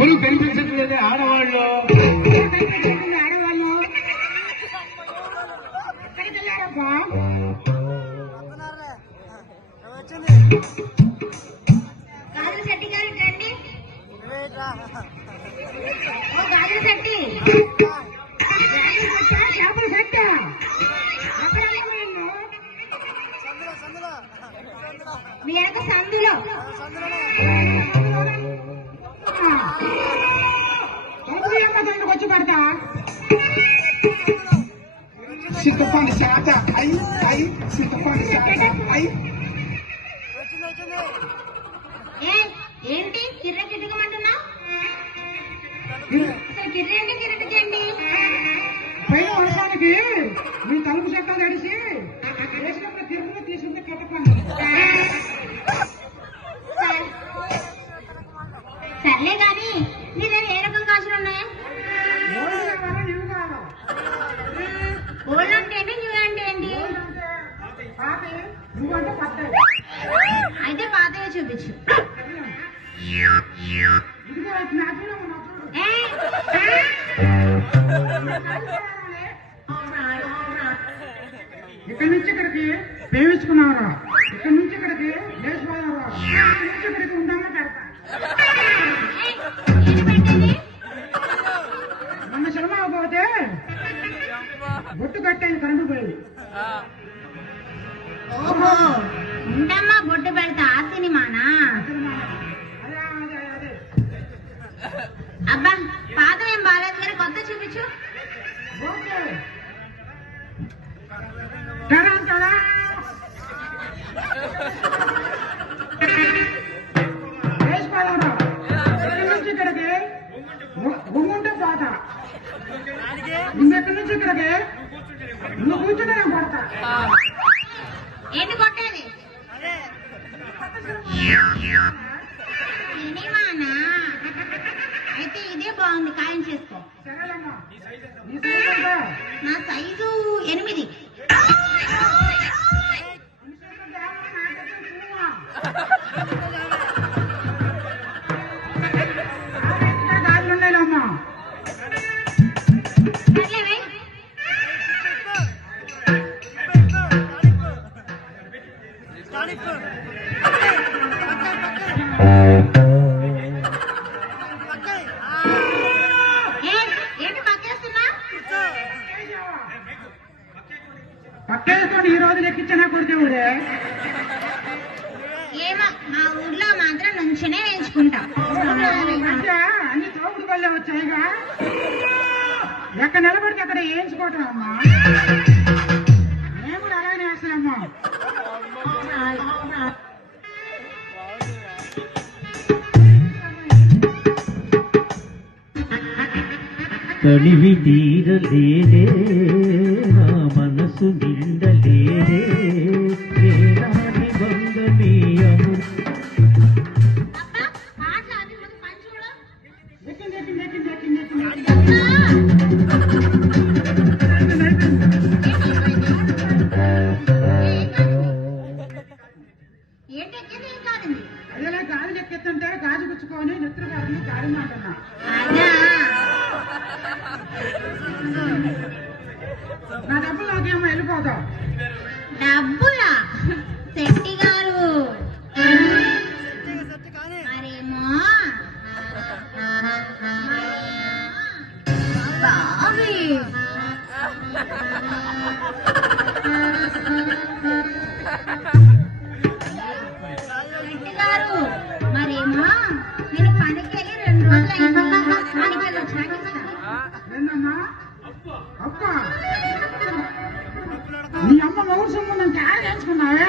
ఎవరు కనిపించట్లేదు ఆడవాళ్ళు. ఆడవాళ్ళు ఎక్కడికి వెళ్ళారబ్బా? గాజుల శెట్టి గారు రండి. ఓ గాజుల శెట్టి, చేపల శెట్ట మీ వెనక సందులో వచ్చి పడతా. చింతపండు శాత అయి అయి చింతపండు శాత అయి. ఏంటి కిర్ర కిట్టుకోమంటున్నా? అసలు కిర్ర ఏంటి కిరటికేంటి? పైన వర్షానికి మీ తలుపు చెక్క తడిసి వేసినప్పుడు తిరుగులో తీసుకుంటే కిట్టపండు. సర్లే గాని నీ దగ్గర ఏ రకం కాసులు ఉన్నాయి? ఓల్డ్ అంటే ఏంటి, న్యూ అంటే ఏంటి? అయితే పాతగా చూపించు. ఇక్కడి నుంచి ఇక్కడికి పేయించుకున్నారా, ఇక్కడి నుంచి ఇక్కడికి లేచిపోయారా, ఇక్కడి నుంచి ఇక్కడికి ఉండాలా పెడతా. మొన్న సినిమా పోతే బొట్టు కట్టేది కరెంటు పోయేది. ఓహో, ఉండమ్మా బొట్టు పెడతా ఆ సినిమానా? అబ్బా పాత ఏం బాగాలేదు కానీ కొత్త చూపించు. లేచిపోయారా, ఇక్కడి నుంచి ఇక్కడికి గుమ్ముంటే పోత, ఇంకెక్కడి నుంచి ఇక్కడికి నువ్వు కూర్చుంటే నేను కొడతా. ఏంటి కొట్టేది? సినిమానా? అయితే ఇదే బాగుంది, ఖాయం చేసుకో. నా సైజు 8. గాజులున్నాయిలమ్మా. ఏంటి పక్కేస్తున్నా? పక్కేసుకొని ఈ రోజు లెక్కించినా కొడితే ఊరే. ఏమో మా ఊర్లో మాత్రం నుంచునే వేయించుకుంటాం. అన్ని చౌకుడు పల్లె వచ్చాయిగా, ఎక్కడ నిలబడితే అక్కడ వేయించుకోవటం అమ్మా. మేము కూడా అలాగే వేస్తామమ్మా. కడివి తీరలేదే నా మనసు నిండలేదే ఏనాటి బంధమీయము. అదేలా గాలి లెక్కెత్తుంటే గాజు పుచ్చుకొని నెత్తురు గారిని గాలి అంటున్నా. నా డబ్బులు నాకేమో వెళ్ళిపోతావు. డబ్బులా? శెట్టి గారు మరేమో బాబీ శెట్టి గారు మరేమో నేను పనికి వెళ్ళి 2 రోజులు అయింది. పనికి వెళ్ళి వచ్చాక ఇస్తా. ఏందమ్మా అప్ప నీ అమ్మ మొగుడు సొమ్ము నన్ను తయారు చేయించుకున్నావే.